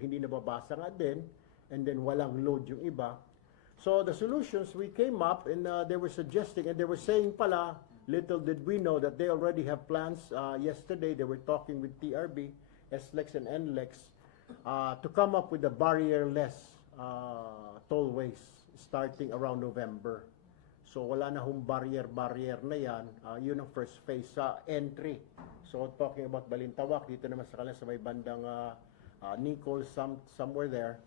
hindi nababasa nga din, and then walang load yung iba. So the solutions we came up, and they were suggesting, and they were saying pala, little did we know that they already have plans. Yesterday they were talking with TRB, SLEX and NLEX, to come up with a barrier-less tollways starting around November. So wala na hong barrier na yan. Yun ang first phase sa entry. So talking about Balintawak, dito naman sa kanila sa may bandang Nicol, somewhere there,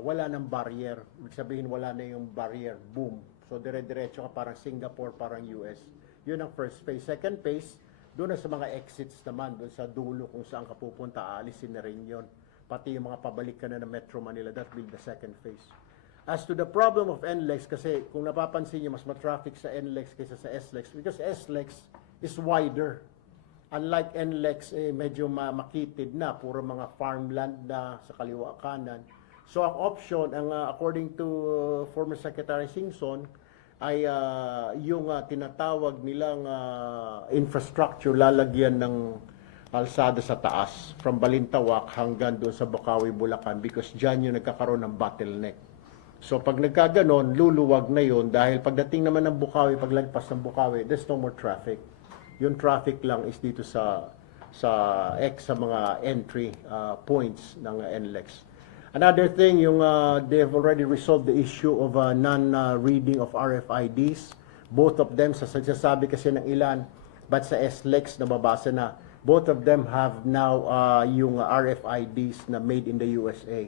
wala nang barrier. Ibig sabihin wala na yung barrier. Boom. So dire-diretso ka parang Singapore, parang US. Yun ang first phase. Second phase, doon na sa mga exits naman, doon sa dulo kung saan ka pupunta, aalisin na rin yun. Pati yung mga pabalik ka na ng Metro Manila, that will be the second phase. As to the problem of NLEX, kasi kung napapansin niyo, mas matraffic sa NLEX kaysa sa SLEX because SLEX is wider. Unlike NLEX, medyo makitid na, puro mga farmland na sa kaliwa kanan. So ang option, according to former Secretary Singson, ay yung tinatawag nilang infrastructure lalagyan ng kalsada sa taas from Balintawak hanggang doon sa Bukawi, Bulacan because dyan yung nagkakaroon ng bottleneck. So pag nagkaganon, luluwag na yun dahil pagdating naman ng Bukawi, paglagpas ng Bukawi, there's no more traffic. Yung traffic lang is dito sa mga entry points ng NLEX. Another thing, they've already resolved the issue of non-reading of RFIDs. Both of them, sa sabi kasi ng ilan, but sa SLEX nababasa na, both of them have now yung RFIDs na made in the USA.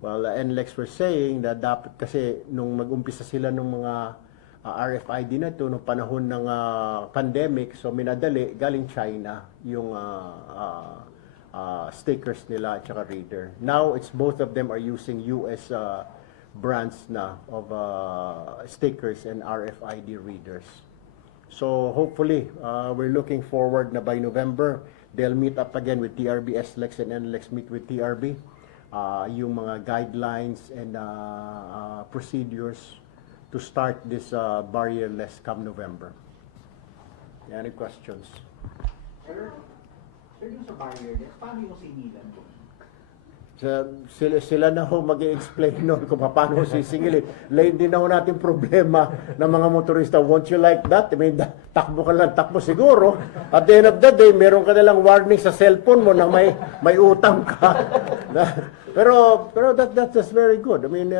Well, NLEX were saying that dapat kasi nung mag-umpisa sila ng mga RFID na ito, nung panahon ng pandemic, so minadali, galing China yung stickers nila at saka reader. Now, it's both of them are using US brands na of stickers and RFID readers. So hopefully, we're looking forward na by November, they'll meet up again with TRB, SLEX, and NLEX meet with TRB. Yung mga guidelines and procedures to start this barrier-less come November. Any questions? Sir, dun sa barrier-less, paano yung sinilan ko? Sila na ho mag-i-explain nun kung paano sisingilin. Hindi na ho natin problema ng mga motorista. Won't you like that? I mean, takbo ka lang, takbo siguro. At the end of the day, meron ka nalang warning sa cellphone mo na may utang ka. pero that's very good. I mean,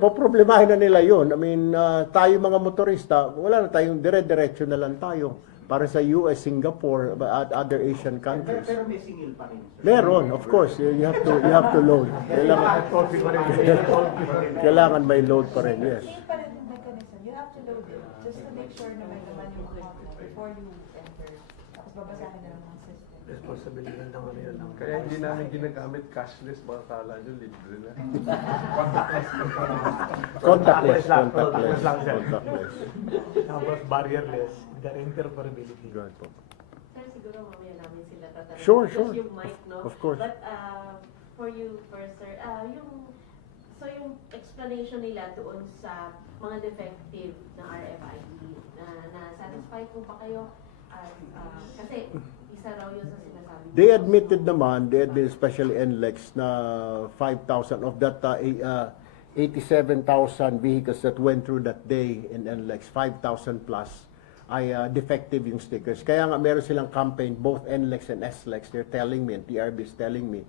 problemahin na nila yun. I mean, tayo mga motorista, wala na tayong dire-diretso na lang tayo. Para sa US, Singapore, at other Asian countries. Pero may singil pa rin. Meron, of course. You have to load. Kailangan may load pa rin, yes. Same pa rin yung mechanism. You have to load it just to make sure na may naman yung content before you enter. Tapos babasahin na lang ng system. Responsibilidad ng ano yan. Kaya hindi namin ginagamit cashless, baka kala nyo libre na. Contactless. Tapos barrierless, the interoperability. Good po. Sir, siguro mamaya namin sila tatanungin. Sure. Yung mic, no? Of course. But for you first, sir, yung explanation nila doon sa mga defective na RFID, na satisfied po ba kayo? Kasi isa raw yun sa sinasabi. They admitted, especially NLEX, na 5,000 of that 87,000 vehicles that went through that day in NLEX, 5,000 plus, ay defective yung stickers. Kaya nga meron silang campaign, both NLEX and SLEX, they're telling me, and TRB is telling me,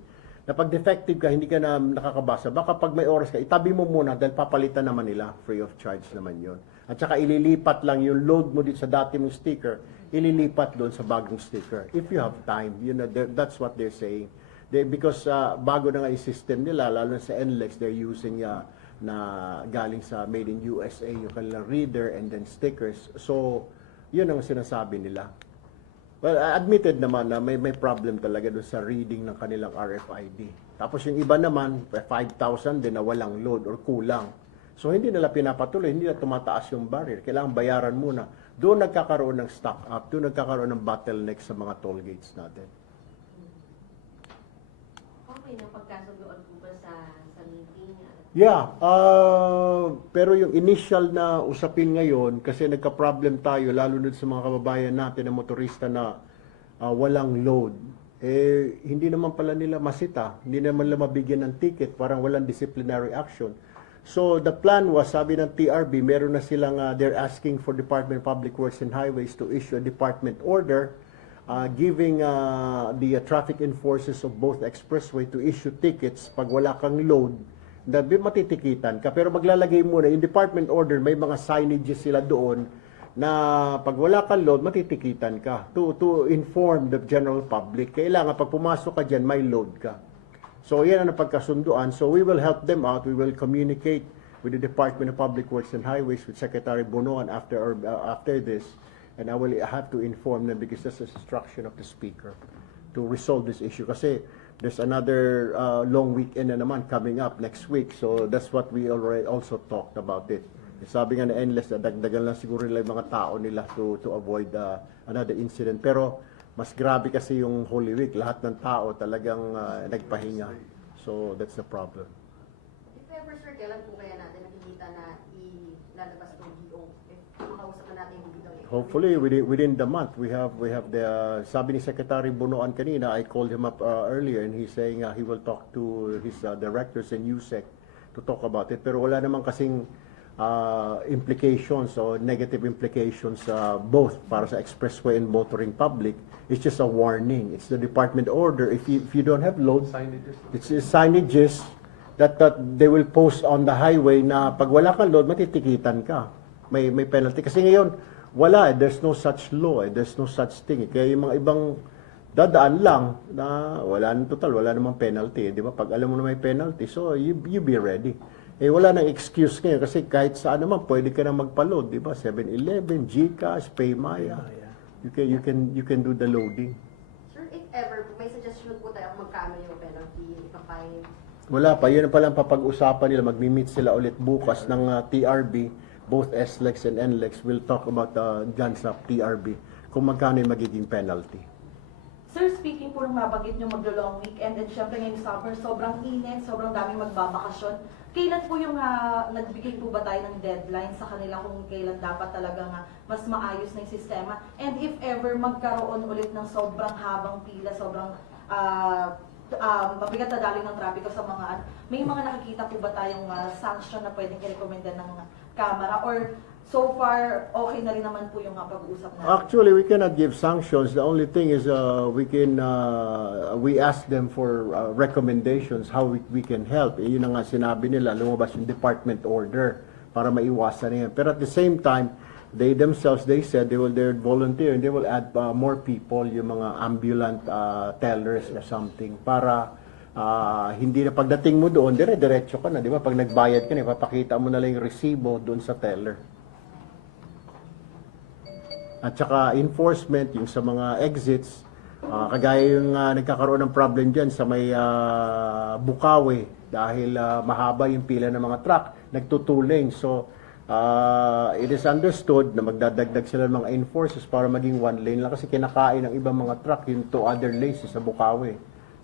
na pag defective ka, hindi ka na nakakabasa, baka pag may oras ka, itabi mo muna dahil papalitan naman nila, free of charge naman yon. At saka ililipat lang yung load mo dito sa dati mong sticker, ililipat doon sa bagong sticker. If you have time, that's what they're saying. Because bago na nga yung system nila, lalo na sa NLEX, they're using na galing sa made in USA, yung kanilang reader and then stickers. So, yun ang sinasabi nila. Well, admitted naman na may problem talaga doon sa reading ng kanilang RFID. Tapos yung iba naman, 5,000 din na walang load or kulang. So hindi nila pinapatuloy, hindi na tumataas yung barrier. Kailangan bayaran muna. Doon nagkakaroon ng stock up, doon nagkakaroon ng bottleneck sa mga toll gates natin. Okay, napagkasundoan po ba sa meeting? Yeah, pero yung initial na usapin ngayon, kasi nagka-problem tayo, lalo na sa mga kababayan natin na motorista na walang load. hindi naman pala nila masita, hindi naman nila mabigyan ng ticket, parang walang disciplinary action. So the plan was, sabi ng TRB, meron na silang, they're asking for Department of Public Works and Highways to issue a department order giving the traffic enforcers of both expressway to issue tickets pag wala kang load, na matitikitan ka. Pero maglalagay muna, yung department order, may mga signages sila doon na pag wala kang load, matitikitan ka to inform the general public. Kailangan pag pumasok ka dyan, may load ka. So yan ang napagkasunduan. So we will help them out. We will communicate with the Department of Public Works and Highways, with Secretary Bonoan after this. And I will have to inform them because that's the instruction of the Speaker to resolve this issue. Kasi there's another long weekend na naman coming up next week. So that's what we already also talked about it. Sabi nga na endless, dagdagan lang siguro nila yung mga tao nila to avoid another incident. Pero mas grabe kasi yung Holy Week. Lahat ng tao talagang nagpahinga. So that's the problem. If ever, sir, kailan po kaya natin nakikita na ilalabas itong DO? If makausap na natin yung DO. Hopefully within the month we have the sabi ni Secretary Bonoan kanina, I called him up earlier and he's saying he will talk to his directors and USEC to talk about it. Pero wala naman kasing implications or negative implications both para sa expressway and motoring public. It's just a warning. It's the department order. If you don't have load, it's signages that they will post on the highway na pag wala kang load, matitikitan ka. May penalty. Kasi ngayon, wala. There's no such law. There's no such thing. Kaya yung mga ibang dadaan lang na wala namang penalty. Di ba? Pag alam mo na may penalty, so you be ready. Wala nang excuse ngayon kasi kahit saan naman pwede ka na magpa-load, di ba? 7-Eleven, GCash, PayMaya. You can do the loading. Sir, if ever, may suggestion po tayo kung magkano yung penalty, ipapay. Wala pa. Yun palang papag-usapan nila. Magmi-meet sila ulit bukas ng TRB. Both SLEX and NLEX will talk about dyan sa TRB kung magkano yung magiging penalty. Sir, speaking po nung mabanggit nyo maglo-long weekend and syempre ngayong summer, sobrang init, sobrang daming magbabakasyon. Kailan po yung nagbigay po ba tayo ng deadline sa kanila kung kailan dapat talaga mas maayos na yung sistema? And if ever magkaroon ulit ng sobrang habang pila, sobrang mabigat na daloy ng trapiko sa mga may mga nakikita po ba tayong sanction na pwedeng i-recommenda ng Kamara? Or so far, okay na rin naman po yung pag-uusap natin? Actually, we cannot give sanctions. The only thing is we ask them for recommendations how we can help. Yun ang nga sinabi nila, lumabas yung department order para maiwasan yan. Pero at the same time, they themselves, they said they're volunteer and they will add more people, yung mga ambulant tellers or something para hindi na pagdating mo doon, dire-diretso ka na, di ba? Pag nagbayad ka na, ipapakita mo na lang yung resibo doon sa teller. At saka enforcement, yung sa mga exits, kagaya yung nagkakaroon ng problem dyan sa may Bukawi dahil mahaba yung pila ng mga truck, nagtutuling. So, it is understood na magdadagdag sila ng mga enforcers para maging one lane lang kasi kinakain ng ibang mga truck yung two other lanes sa Bukawi.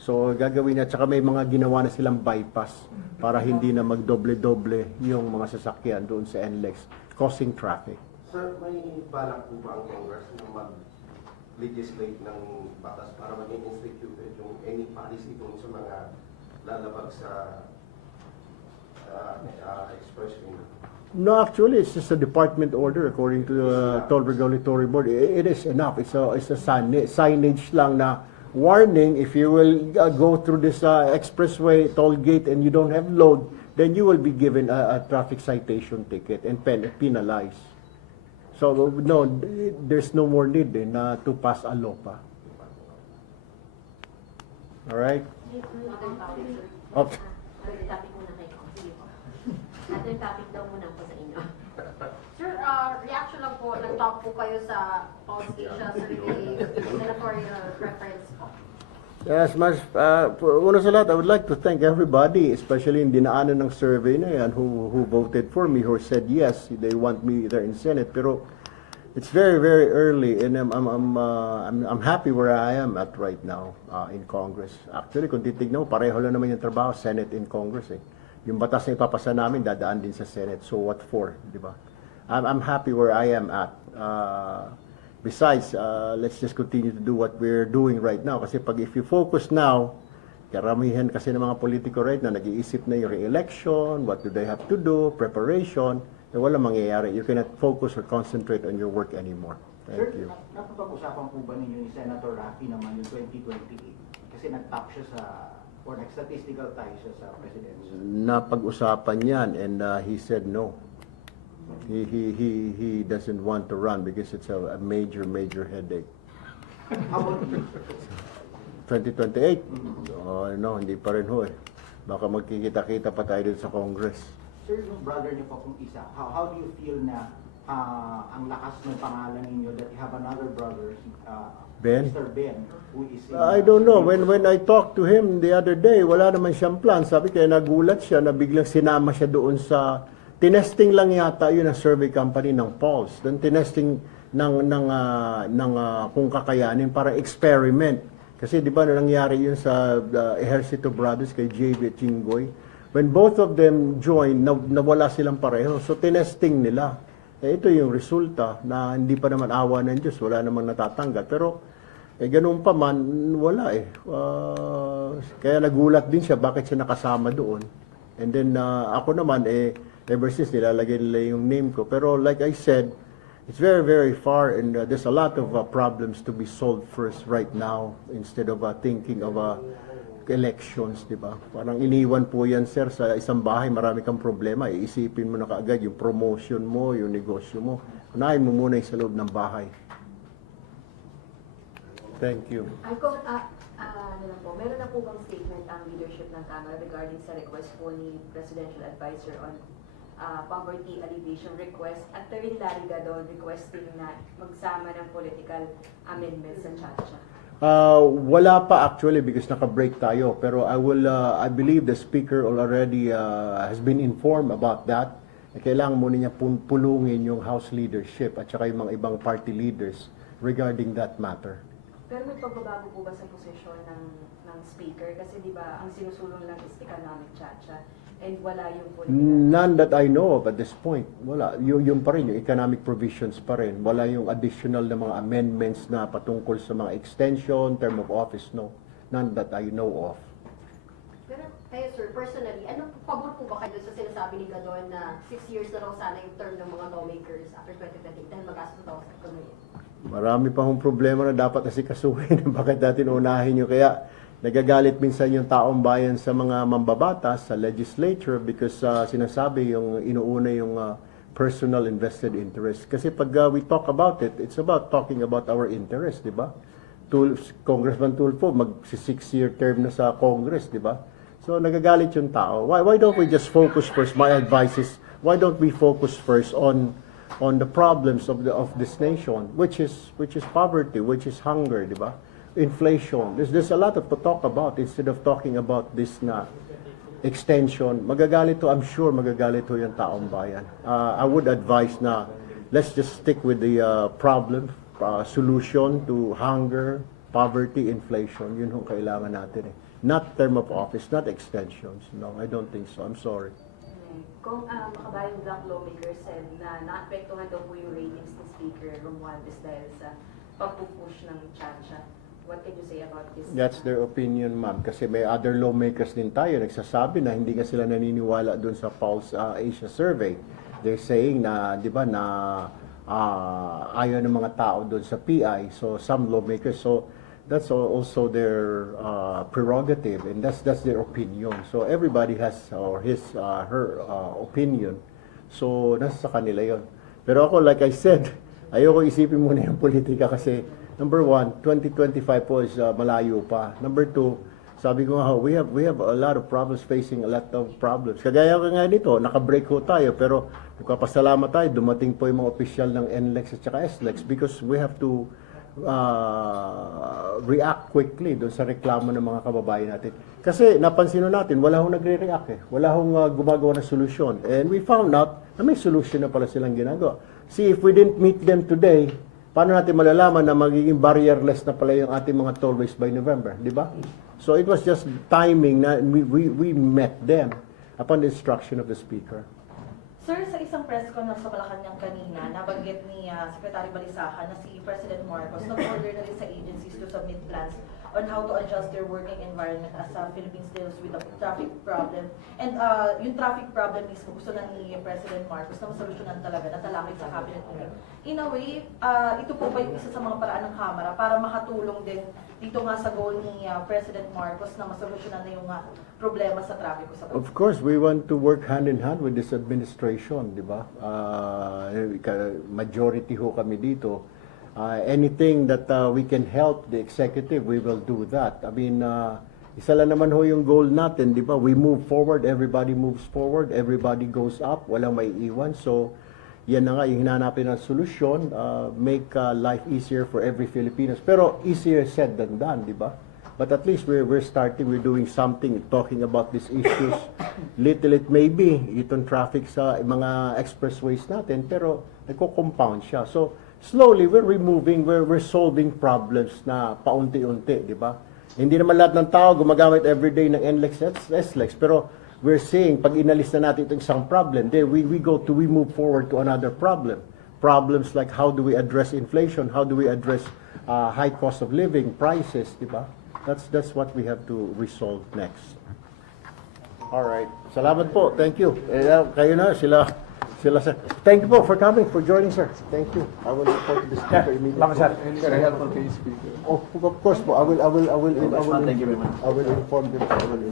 So, gagawin at saka may mga ginawa na silang bypass para hindi na magdoble-doble yung mga sasakyan doon sa NLEX, causing traffic. Sir, may balak po ba ang Congress na mag-legislate ng batas para maging instituted yung any policy kung sa mga lalabag sa expressway? No, actually, it's just a department order according to the Toll Regulatory Board. It is enough. It's a signage lang na warning. If you will go through this expressway toll gate and you don't have load, then you will be given a traffic citation ticket and penalized. So, no, there's no more need to pass a law pa. Alright? Other topic, sir. Okay. Other topic muna kayo. Sige po. Other topic daw muna po sa inyo. Sir, reaction lang po, nag-talk po kayo sa Pulse Asia survey, senatorial preference po. Yes, una sa lahat, I would like to thank everybody, especially in dinaanan ng survey na yan, who voted for me, who said yes, they want me there in Senate. Pero it's very, very early, and I'm happy where I am at right now in Congress. Actually, kung titignan mo, pareho lang naman yung trabaho, Senate and Congress. Yung batas na ipapasa namin, dadaan din sa Senate. So what for, di ba? I'm happy where I am at. Besides, let's just continue to do what we're doing right now. Kasi if you focus now, karamihan kasi ng mga politiko right na nag-iisip na yung re-election, what do they have to do, preparation, wala mangyayari. You cannot focus or concentrate on your work anymore. Thank you. Napapag-usapan po ba ninyo ni Senator Raffy naman yung 2028? Kasi nag-top siya or nag-statistical tie siya sa presidency. Napag-usapan yan and he said no. He doesn't want to run because it's a major headache. How about you? 2028? Oh, no, hindi pa rin ho eh. Baka magkikita-kita pa tayo dun sa Congress. Sir, yung brother niyo po kung isa, how do you feel na ang lakas ng pangalan ninyo that you have another brother, Ben? Mr. Ben, who is in, I don't know. When I talked to him the other day, wala naman siyang plan. Sabi kaya nagulat siya na biglang sinama siya doon sa tinesting lang yata yun ang survey company ng Pulse. Then tinesting ng kung kakayanin para experiment. Kasi di ba nangyari yun sa Ejercito Brothers kay JV at Chingoy. When both of them joined, nawala silang pareho. So tinesting nila. Ito yung resulta na hindi pa naman awa ng Diyos. Wala namang natatanggal. Pero ganun pa man, wala eh. Kaya nagulat din siya bakit siya nakasama doon. And then ako naman ever since nilalagay nila yung name ko. Pero like I said, it's very far and there's a lot of problems to be solved first right now instead of thinking of elections, di ba? Parang iniwan po yan, sir, sa isang bahay, marami kang problema. Iisipin mo na kaagad yung promotion mo, yung negosyo mo. Unahin mo muna yung sa loob ng bahay. Thank you. Meron na po bang statement ang leadership ng Kamara regarding sa request po ni Presidential Advisor on poverty alleviation request at rin Larry Gadon requesting na magsama ng political amendments sa Chacha? Wala pa actually because naka-break tayo. Pero I believe the speaker already has been informed about that. Kailangan muna niya pulungin yung House leadership at saka yung mga ibang party leaders regarding that matter. Pero may pagbabago po ba sa posisyon ng speaker? Kasi di ba ang sinusulong lang is economic Chacha and wala yung political. None that I know of at this point. Wala. Yung pa rin, yung economic provisions pa rin. Wala yung additional na mga amendments na patungkol sa mga extension, term of office, no. None that I know of. Pero kayo sir, personally, anong pabor po ba kayo sa sinasabi ni Gadon na 6 years na raw sana yung term ng mga lawmakers after 2020 dahil mag-asto daw sa ekonomiya? Marami pa hong problema na dapat asikasuhin. Bakit natin unahin nyo? Kaya nagagalit minsan yung taong bayan sa mga mambabatas sa legislature because sinasabi yung inuuna yung personal invested interest. Kasi pag we talk about it, it's about talking about our interest, di ba? Congressman Tulfo, mag-6-year term na sa Congress, di ba? So nagagalit yung tao. Why don't we just focus first? My advice is, why don't we focus first on the problems of this nation, which is poverty, which is hunger, di ba? Inflation. There's a lot to talk about instead of talking about this na extension. Magagalit to, I'm sure magagalit to yung taong bayan. I would advise na let's just stick with the problem, solution to hunger, poverty, inflation. Yun yung kailangan natin eh. Not term of office, not extensions. No, I don't think so. I'm sorry. Kung makabayang black lawmakers said na naapektuhan daw po yung ratings ni Speaker Romualdez dahil sa pagpupush ng Chacha, what can you say about this? That's their opinion, ma'am. Kasi may other lawmakers din tayo nagsasabi na hindi nga sila naniniwala dun sa Pulse Asia survey. They're saying na, di ba, na ayaw ng mga tao dun sa PI. So some lawmakers, so that's also their prerogative and that's their opinion. So everybody has her opinion. So nasa kanila yon. Pero ako, like I said, ayoko isipin muna yung politika kasi number one, 2025 po is malayo pa. Number two, sabi ko nga, we have a lot of problems, facing a lot of problems. Kagaya ko nga nito, naka-break ho tayo, pero nagpapasalamat tayo, dumating po yung mga opisyal ng NLEX at saka SLEX because we have to react quickly doon sa reklamo ng mga kababayan natin. Kasi napansin natin, wala hong nagre-react eh. Wala hong gumagawa ng solusyon. And we found out na may solution na pala silang ginagawa. See, if we didn't meet them today, paano natin malalaman na magiging barrierless na pala yung ating mga tollways by November, di ba? So it was just timing na we met them upon the instruction of the Speaker. Sir, sa isang press con sa Malacanang kanina, nabanggit ni Secretary Balisacan na si President Marcos nag-order na rin sa agencies to submit plans on how to adjust their working environment as Philippines deals with the traffic problem. And yung traffic problem mismo, gusto na ni President Marcos na masolusyonan talaga, natalakay sa cabinet meeting. In a way, ito po ba yung isa sa mga paraan ng Kamara para makatulong din dito nga sa goal ni President Marcos na masolusyonan na yung problema sa traffic sa bansa? Of course, we want to work hand in hand with this administration, di ba? Majority ho kami dito. Anything that we can help the executive, we will do that. I mean, isa lang naman ho yung goal natin, di ba? We move forward, everybody moves forward, everybody goes up, walang may iwan. So, yan na nga, yung hinanapin ng solusyon, make life easier for every Filipinos. Pero easier said than done, di ba? But at least we're starting, we're doing something, talking about these issues. Little it may be, itong traffic sa mga expressways natin, pero nagko-compound siya. So, slowly, we're removing, we're solving problems na paunti-unti, di ba? Hindi naman lahat ng tao gumagamit everyday ng NLEX, SLEX, pero we're seeing, pag inalis na natin itong isang problem, then we move forward to another problem. Problems like how do we address inflation, how do we address high cost of living, prices, di ba? That's what we have to resolve next. All right. Salamat po. Thank you. Kayo na, sila. Thank you po for coming, for joining, sir. Thank you. I will report to the speaker immediately. Salamat, sir. Any helpful case speaker? Oh, of course po. I will Thank you very much. inform them.